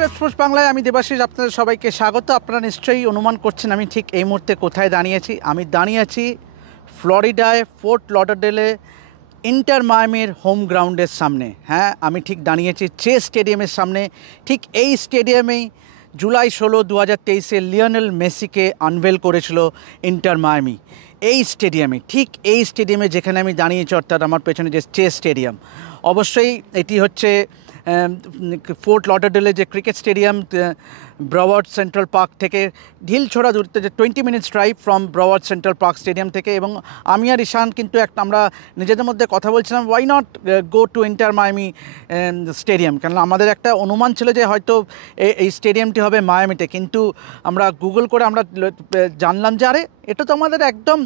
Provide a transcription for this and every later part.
Red sports বাংলায় আমি দেবাশিস আপনাদের সবাইকে স্বাগত। আপনারা নিশ্চয়ই অনুমান করছেন আমি ঠিক এই মুহূর্তে কোথায় দাঁড়িয়েছি। আমি দাঁড়িয়ে আছি ফ্লোরিডায় ফোর্ট লডারডেলে ইন্টার মায়ামির হোম গ্রাউন্ডের সামনে। হ্যাঁ, আমি ঠিক দাঁড়িয়েছি চেস স্টেডিয়ামের সামনে। ঠিক এই স্টেডিয়ামেই জুলাই 16, 2023 লিওনেল মেসিকে আনভেল করেছিল ইন্টার মায়ামি। এই স্টেডিয়ামে, ঠিক এই স্টেডিয়ামে যেখানে আমি দাঁড়িয়েছি, অর্থাৎ আমার পেছনে যে চেস স্টেডিয়াম, অবশ্যই এটি হচ্ছে ফোর্ট লডারডেলে যে cricket stadium, Broward Central Park থেকে ঢিলছোড়া দূরত্বে, যে 20 minutes drive from Broward Central Park stadium থেকে। এবং আমি আর ঈশান কিন্তু আমরা নিজেদের মধ্যে কথা বলছিলাম, why not go to Inter Miami stadium, কেন আমাদের একটা অনুমান ছিল যে হয়তো এই স্টেডিয়ামটি হবে মায়ামিতে। কিন্তু আমরা গুগল করে আমরা জানলাম যে আরে এটা তো আমাদের একদম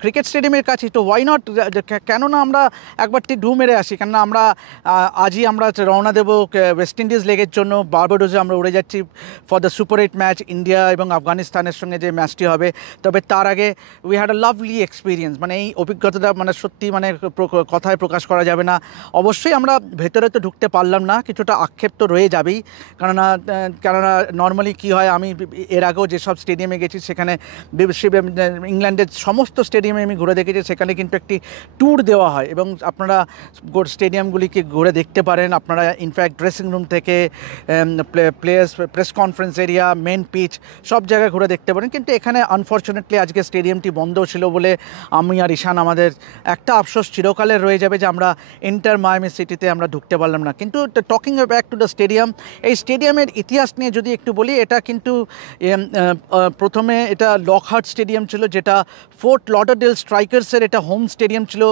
ক্রিকেট স্টেডিয়ামের কাছে, তো ওয়াই নট, কেননা আমরা একবারটি ঢু মেরে আসি। কেননা আমরা আজই আমরা রওনা দেবো ওয়েস্ট ইন্ডিজ লেগের জন্য। বারবাডোসে আমরা উড়ে যাচ্ছি for the super 8 match, India এবং আফগানিস্তানের সঙ্গে যে ম্যাচটি হবে। তবে তার আগে we had a lovely experience, মানে এই অভিজ্ঞতাটা মানে সত্যি মানে কথায় প্রকাশ করা যাবে না। অবশ্যই আমরা ভেতরে তো ঢুকতে পারলাম না, কিছুটা আক্ষেপ তো রয়ে যাবেই। কেননা নর্মালি কী হয়, আমি এর আগেও যেসব স্টেডিয়ামে গেছি সেখানে ইংল্যান্ডের সমস্ত স্টেডিয়ামে আমি ঘুরে দেখেছি, সেখানে কিন্তু একটি ট্যুর দেওয়া হয় এবং আপনারা স্টেডিয়ামগুলিকে ঘুরে দেখতে পারেন। আপনারা ইনফ্যাক্ট ড্রেসিং রুম থেকে players press conference area, main pitch, সব জায়গায় ঘুরে দেখতে পারেন। কিন্তু এখানে আনফর্চুনেটলি আজকে স্টেডিয়ামটি বন্ধ ছিল বলে আমি আর ঈশান আমাদের একটা আফসোস চিরকালের রয়ে যাবে যে আমরা ইন্টার মায়ামি সিটিতে আমরা ঢুকতে পারলাম না। কিন্তু talking back to the stadium, এই স্টেডিয়ামের ইতিহাস নিয়ে যদি একটু বলি, এটা কিন্তু প্রথমে এটা লকহার্ট স্টেডিয়াম ছিল, যেটা ফোর্ট লডারডেল স্ট্রাইকার্সের এটা হোম স্টেডিয়াম ছিল।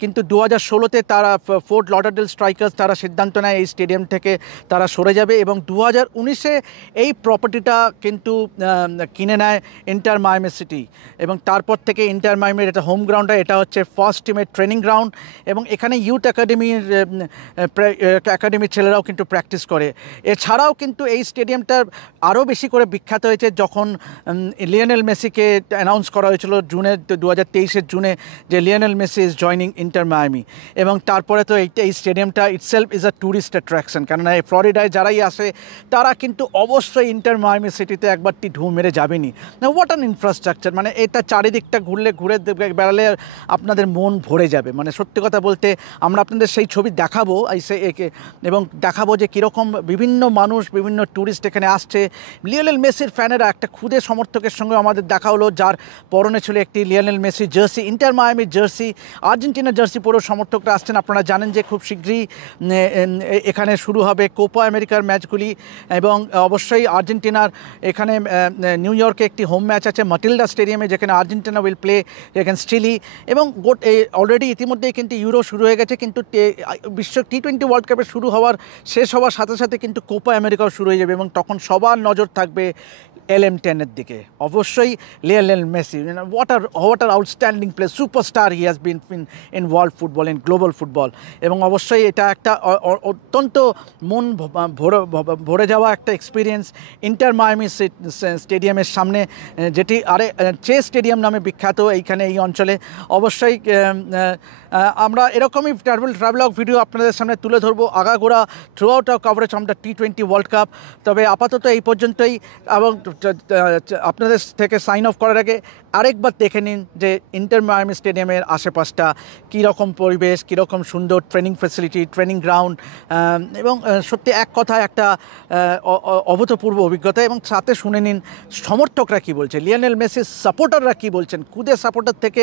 কিন্তু 2016-তে তারা ফোর্ট লডারডেল স্ট্রাইকার্স তারা সিদ্ধান্ত নেয় এই স্টেডিয়াম থেকে তারা সরে যাবে এবং 2019-এ এই প্রপার্টিটা কিন্তু কিনে নেয় ইন্টার মায়ামি সিটি। এবং তারপর থেকে ইন্টার মায়ামির এটা হোম গ্রাউন্ড হয়। এটা হচ্ছে ফার্স্ট টিমের ট্রেনিং গ্রাউন্ড এবং এখানে ইউথ একাডেমির ছেলেরাও কিন্তু প্র্যাকটিস করে। এছাড়াও কিন্তু এই স্টেডিয়ামটা আরও বেশি করে বিখ্যাত হয়েছে যখন লিওনেল মেসিকে অ্যানাউন্স করা হয়েছিল 2023-এর জুনে যে Lionel Messi is joining Inter Miami. এবং তারপরে তো এই স্টেডিয়ামটা itself is a tourist attraction, কেননা এই ফ্লোরিডায় যারাই আসে তারা কিন্তু অবশ্যই ইন্টার মায়ামি সিটিতে একবারটি ঢু মেরে যাবেনি। হোয়াট অ্যান ইনফ্রাস্ট্রাকচার, মানে এটা চারিদিকটা ঘুরে বেড়ালে আপনাদের মন ভরে যাবে। মানে সত্যি কথা বলতে আমরা আপনাদের সেই ছবি দেখাবো এবং দেখাবো যে কীরকম বিভিন্ন মানুষ, বিভিন্ন ট্যুরিস্ট এখানে আসছে। লিওনেল মেসির ফ্যানেরা, একটা ক্ষুদে সমর্থকের সঙ্গে আমাদের দেখা হলো যার পরনে ছিল একটি লিওনেল মেসি জার্সি, ইন্টার মায়ামির জার্সি। আর্জেন্টিনার জার্সি পরেও সমর্থকরা আসছেন। আপনারা জানেন যে খুব শীঘ্রই এখানে শুরু হবে কোপা আমেরিকার ম্যাচগুলি এবং অবশ্যই আর্জেন্টিনার এখানে নিউ ইয়র্কে একটি হোম ম্যাচ আছে মাটিল্ডা স্টেডিয়ামে, যেখানে Argentina will play against Chile. এবং অলরেডি ইতিমধ্যেই কিন্তু ইউরো শুরু হয়ে গেছে, কিন্তু বিশ্ব T20 ওয়ার্ল্ড কাপের শেষ হওয়ার সাথে সাথে কিন্তু কোপা আমেরিকাও শুরু হয়ে যাবে এবং তখন সবার নজর থাকবে LM10-এর দিকে। অবশ্যই Lionel Messi, what are outstanding player, superstar he has been in world football, in global football. এবং অবশ্যই এটা একটা অত্যন্ত মন ভরে যাওয়া একটা এক্সপিরিয়েন্স ইন্টার মায়ামি স্টেডিয়ামের সামনে, যেটি চেস স্টেডিয়াম নামে বিখ্যাত এইখানে এই অঞ্চলে। অবশ্যই আমরা এরকমই ট্রাভেলগ ভিডিও আপনাদের সামনে তুলে ধরবো আগাগোড়া throughout our coverage of the T20 World Cup. তবে আপাতত এই পর্যন্তই এবং আপনাদের থেকে সাইন অফ করার আগে আরেকবার দেখে নিন যে ইন্টার মায়ামি স্টেডিয়ামের আশেপাশটা কীরকম পরিবেশ, কীরকম সুন্দর ট্রেনিং ফ্যাসিলিটি, ট্রেনিং গ্রাউন্ড এবং সত্যি এক কথায় একটা অভূতপূর্ব অভিজ্ঞতা। এবং সাথে শুনে নিন সমর্থকরা কী বলছে, লিওনেল মেসির সাপোর্টাররা কী বলছেন। খুদে সাপোর্টার থেকে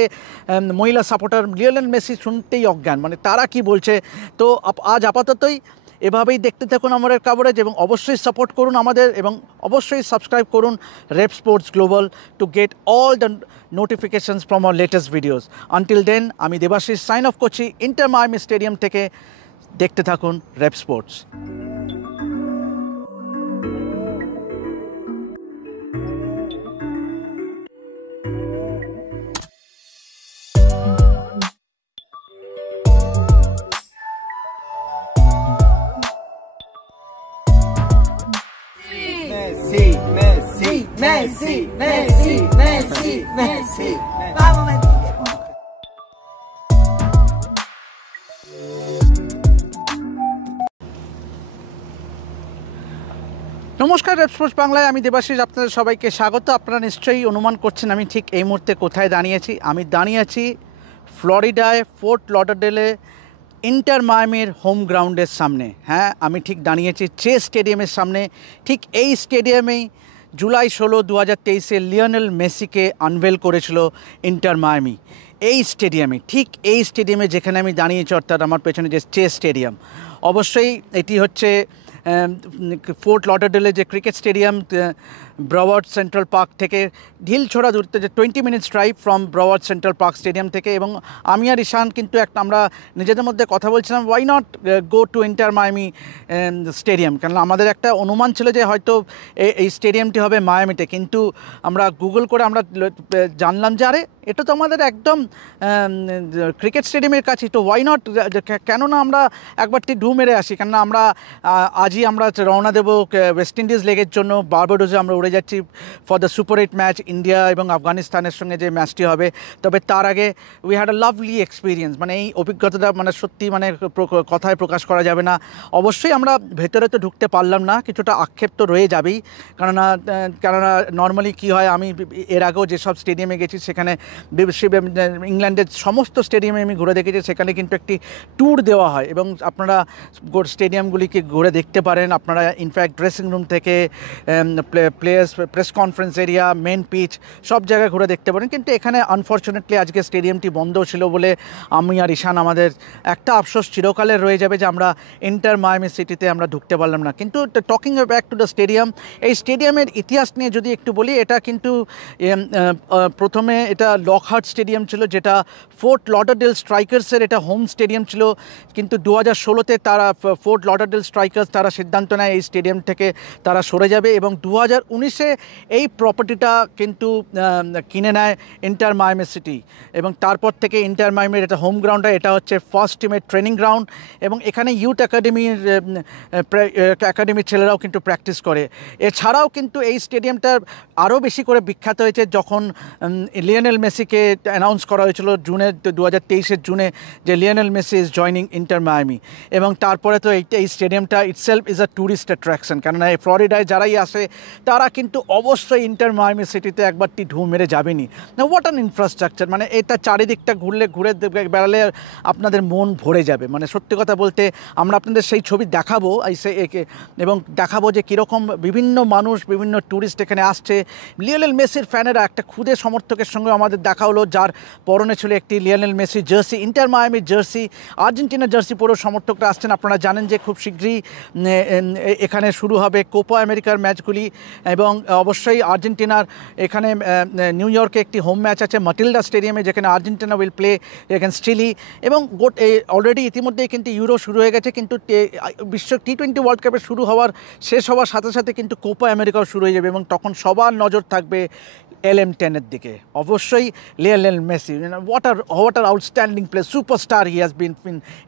মহিলা সাপোর্টার, লিওনেল মেসি শুনতেই অজ্ঞান, মানে তারা কি বলছে। তো আজ আপাততই এভাবেই দেখতে থাকুন আমাদের কভারেজ এবং অবশ্যই সাপোর্ট করুন আমাদের এবং অবশ্যই সাবস্ক্রাইব করুন Red Sports Global to get all the notifications from our latest videos. Until then আমি দেবাশিস সাইন অফ করছি ইন্টার মায়ামি স্টেডিয়াম থেকে। দেখতে থাকুন Red Sports. Messi. Vamos, Messi. নমস্কার, রেপ স্পোর্টস বাংলায় আমি দেবাশিস, আপনাদের সবাইকে স্বাগত। আপনারা নিশ্চয়ই অনুমান করছেন আমি ঠিক এই মুহূর্তে কোথায় দাঁড়িয়েছি। আমি দাঁড়িয়ে আছি ফ্লোরিডায় ফোর্ট লডারডেলে ইন্টার মায়ামির হোম গ্রাউন্ডের সামনে। হ্যাঁ, আমি ঠিক দাঁড়িয়েছি চেস স্টেডিয়ামের সামনে। ঠিক এই স্টেডিয়ামেই জুলাই 16, 2023 লিওনেল মেসিকে আনভেল করেছিল ইন্টার মায়ামি। এই স্টেডিয়ামে, ঠিক এই স্টেডিয়ামে যেখানে আমি দাঁড়িয়েছি, অর্থাৎ আমার পেছনে যে চেস স্টেডিয়াম, অবশ্যই এটি হচ্ছে ফোর্ট লডারডেলে যে cricket stadium, Broward Central Park থেকে ঢিলছোড়া দূরত্বে, যে 20 minutes drive from Broward Central Park stadium থেকে। এবং আমি আর ঈশান কিন্তু আমরা নিজেদের মধ্যে কথা বলছিলাম, why not go to Inter Miami stadium, কারণ আমাদের একটা অনুমান ছিল যে হয়তো এই স্টেডিয়ামটি হবে মায়ামিতে। কিন্তু আমরা গুগল করে আমরা জানলাম যে আরে এটা তো আমাদের একদম ক্রিকেট স্টেডিয়ামের কাছে, তো ওয়াই নট, কেননা আমরা একবারটি ঢু মেরে আসি। কেননা আমরা আজই আমরা রওনা দেবো ওয়েস্ট ইন্ডিজ লেগের জন্য। বারবাডোসে আমরা উড়ে যাচ্ছি for the super 8 match, India এবং আফগানিস্তানের সঙ্গে যে ম্যাচটি হবে। তবে তার আগে we had a lovely experience, মানে এই অভিজ্ঞতাটা মানে সত্যি মানে কথায় প্রকাশ করা যাবে না। অবশ্যই আমরা ভেতরে তো ঢুকতে পারলাম না, কিছুটা আক্ষেপ তো রয়ে যাবেই। কেননা নর্মালি কী হয়, আমি এর আগেও যেসব স্টেডিয়ামে গেছি সেখানে ইংল্যান্ডের সমস্ত স্টেডিয়ামে আমি ঘুরে দেখেছি, সেখানে কিন্তু একটি ট্যুর দেওয়া হয় এবং আপনারা স্টেডিয়ামগুলিকে ঘুরে দেখতে পারেন। আপনারা ইনফ্যাক্ট ড্রেসিং রুম থেকে players press conference area, main pitch, সব জায়গায় ঘুরে দেখতে পারেন। কিন্তু এখানে আনফর্চুনেটলি আজকে স্টেডিয়ামটি বন্ধ ছিল বলে আমি আর ঈশান, আমাদের একটা আফসোস চিরকালের রয়ে যাবে যে আমরা ইন্টার মায়ামি সিটিতে আমরা ঢুকতে পারলাম না। কিন্তু talking back to the stadium, এই স্টেডিয়ামের ইতিহাস নিয়ে যদি একটু বলি, এটা কিন্তু প্রথমে এটা লকহার্ট স্টেডিয়াম ছিল, যেটা ফোর্ট লডারডেল স্ট্রাইকার্সের এটা হোম স্টেডিয়াম ছিল। কিন্তু 2016-তে তারা ফোর্ট লডারডেল স্ট্রাইকার্স তারা সিদ্ধান্ত নেয় এই স্টেডিয়াম থেকে তারা সরে যাবে এবং 2019-এ এই প্রপার্টিটা কিন্তু কিনে নেয় ইন্টার মায়ামি সিটি। এবং তারপর থেকে ইন্টার মায়ামির এটা হোম গ্রাউন্ড হয়, এটা হচ্ছে ফার্স্ট টিমের ট্রেনিং গ্রাউন্ড এবং এখানে ইউথ একাডেমির ছেলেরাও কিন্তু প্র্যাকটিস করে। এছাড়াও কিন্তু এই স্টেডিয়ামটা আরও বেশি করে বিখ্যাত হয়েছে যখন লিওনেল মেসিকে অ্যানাউন্স করা হয়েছিল 2023 জুনে যে Lionel Messi is joining Inter Miami. এবং তারপরে তো এই স্টেডিয়ামটা itself is a tourist attraction, কেননা এই ফ্লোরিডায় যারাই আসে তারা কিন্তু অবশ্যই ইন্টার মায়ামি সিটিতে একবারটি ঢু মেরে যাবেনি। না, হোয়াট অ্যান ইনফ্রাস্ট্রাকচার, মানে এটা চারিদিকটা ঘুরে বেড়ালে আপনাদের মন ভরে যাবে। মানে সত্যি কথা বলতে আমরা আপনাদের সেই ছবি দেখাবো এবং দেখাবো যে কীরকম বিভিন্ন মানুষ, বিভিন্ন ট্যুরিস্ট এখানে আসছে। লিওনেল মেসির ফ্যানেরা, একটা ক্ষুদে সমর্থকের সঙ্গে আমাদের দেখা হলো যার পরনে ছিল একটি লিওনেল মেসি জার্সি, ইন্টার মায়ামির জার্সি, আর্জেন্টিনার জার্সি পরেও সমর্থকরা আসছেন। আপনারা জানেন যে খুব শীঘ্রই এখানে শুরু হবে কোপা আমেরিকার ম্যাচগুলি এবং অবশ্যই আর্জেন্টিনার এখানে নিউ ইয়র্কে একটি হোম ম্যাচ আছে মাটিল্ডা স্টেডিয়ামে, যেখানে Argentina will play against Chile. এবং অলরেডি ইতিমধ্যেই কিন্তু ইউরো শুরু হয়ে গেছে, কিন্তু বিশ্ব T20 ওয়ার্ল্ড কাপের শেষ হওয়ার সাথে সাথে কিন্তু কোপা আমেরিকাও শুরু হয়ে যাবে এবং তখন সবার নজর থাকবে LM10-এর দিকে। অবশ্যই Lionel Messi, what are outstanding play, superstar he has been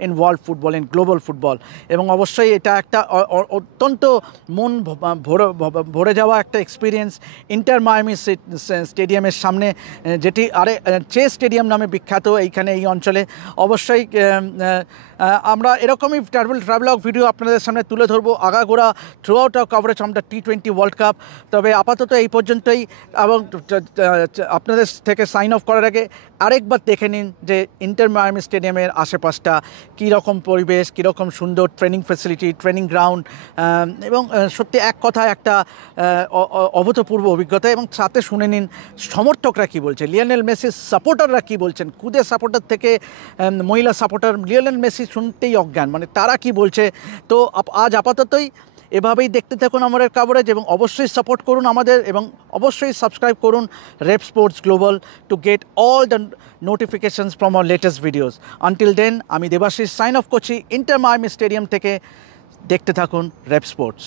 in world football, in global football. এবং অবশ্যই এটা একটা অত্যন্ত মন ভরে যাওয়া একটা এক্সপিরিয়েন্স ইন্টার মায়ামি স্টেডিয়ামের সামনে, যেটি চেস স্টেডিয়াম নামে বিখ্যাত এইখানে এই অঞ্চলে। অবশ্যই আমরা এরকমই ট্রাভেলগ ভিডিও আপনাদের সামনে তুলে ধরবো আগাগোড়া throughout our coverage of the T20 World Cup. তবে আপাতত এই পর্যন্তই এবং আপনাদের থেকে সাইন অফ করার আগে আরেকবার দেখে নিন যে ইন্টার মায়ামি স্টেডিয়ামের আশেপাশটা কীরকম পরিবেশ, কীরকম সুন্দর ট্রেনিং ফ্যাসিলিটি, ট্রেনিং গ্রাউন্ড এবং সত্যি এক কথায় একটা অভূতপূর্ব অভিজ্ঞতা। এবং সাথে শুনে নিন সমর্থকরা কী বলছে, লিওনেল মেসির সাপোর্টাররা কী বলছেন। খুদে সাপোর্টার থেকে মহিলা সাপোর্টার, লিওনেল মেসি শুনতেই অজ্ঞান, মানে তারা কি বলছে। তো আজ আপাততই এভাবেই দেখতে থাকুন আমাদের কভারেজ এবং অবশ্যই সাপোর্ট করুন আমাদের এবং অবশ্যই সাবস্ক্রাইব করুন Rep Sports Global to get all the notifications from our latest videos. Until then আমি দেবাশিস সাইন অফ করছি ইন্টার মায়ামি স্টেডিয়াম থেকে। দেখতে থাকুন রেপ স্পোর্টস।